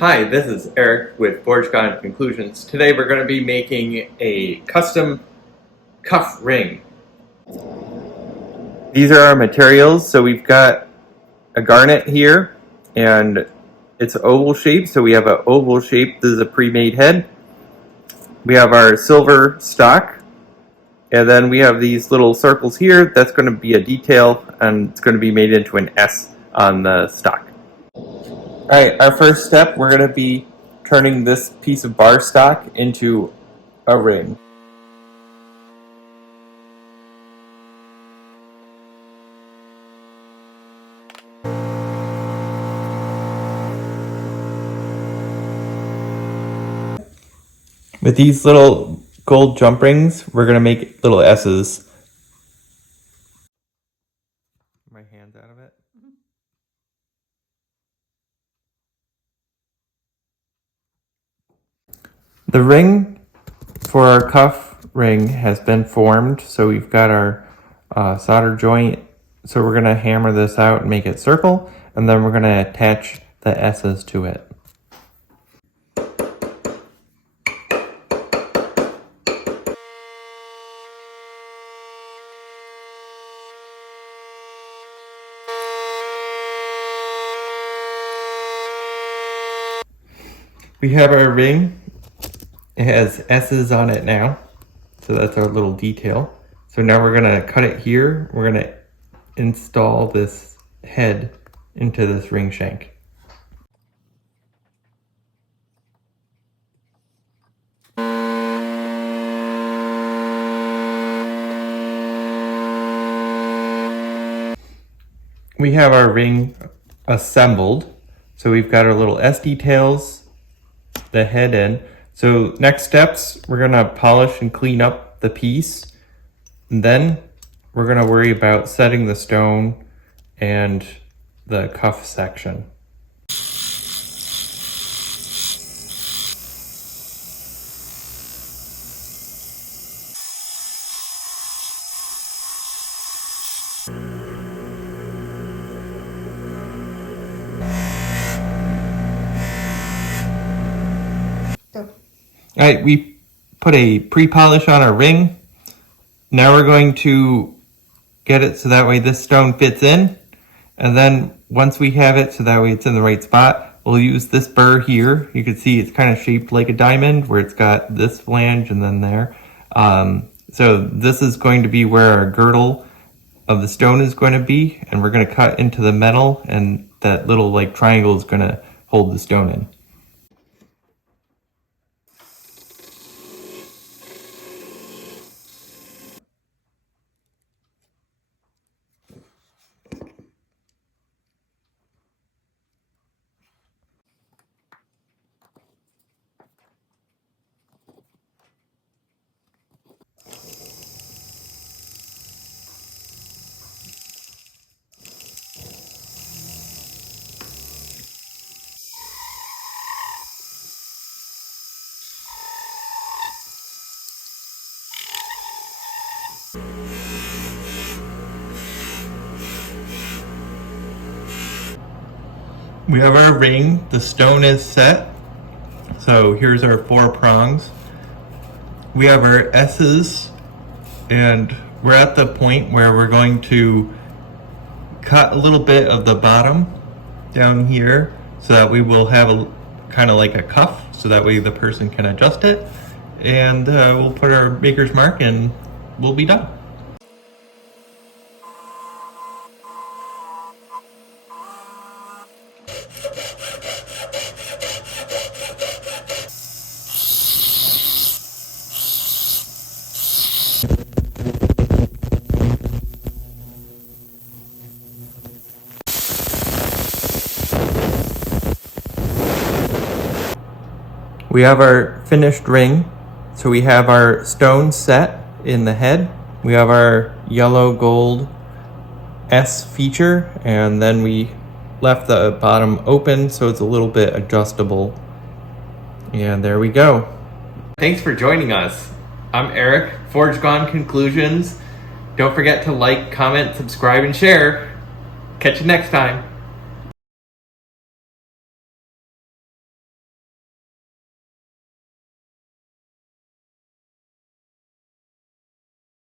Hi, this is Eric with Garnet Conclusions. Today we're going to be making a custom cuff ring. These are our materials. So we've got a garnet here, and it's oval shaped. So we have an oval shape. This is a pre-made head. We have our silver stock, and then we have these little circles here. That's going to be a detail, and it's going to be made into an S on the stock. Alright, our first step, we're going to be turning this piece of bar stock into a ring. With these little gold jump rings, we're going to make little S's. My hand's out of it. The ring for our cuff ring has been formed, so we've got our solder joint. So we're going to hammer this out and make it circle, and then we're going to attach the S's to it. We have our ring. It has S's on it now, so that's our little detail. So now we're going to cut it here. We're going to install this head into this ring shank. We have our ring assembled. So we've got our little S details, the head in. So next steps, we're gonna polish and clean up the piece. And then we're gonna worry about setting the stone and the cuff section. All right, we put a pre-polish on our ring. Now we're going to get it so that way this stone fits in. And then once we have it so that way it's in the right spot, we'll use this burr here. You can see it's kind of shaped like a diamond where it's got this flange and then there. So this is going to be where our girdle of the stone is going to be. And we're going to cut into the metal, and that little like triangle is going to hold the stone in. We have our ring, the stone is set. So here's our 4 prongs. We have our S's, and we're at the point where we're going to cut a little bit of the bottom down here so that we will have a kind of like a cuff, so that way the person can adjust it. And we'll put our maker's mark and we'll be done. We have our finished ring. So we have our stone set in the head. We have our yellow gold S feature, and then we left the bottom open so it's a little bit adjustable. And there we go. Thanks for joining us. I'm Eric, Garnet Conclusions. Don't forget to like, comment, subscribe, and share. Catch you next time.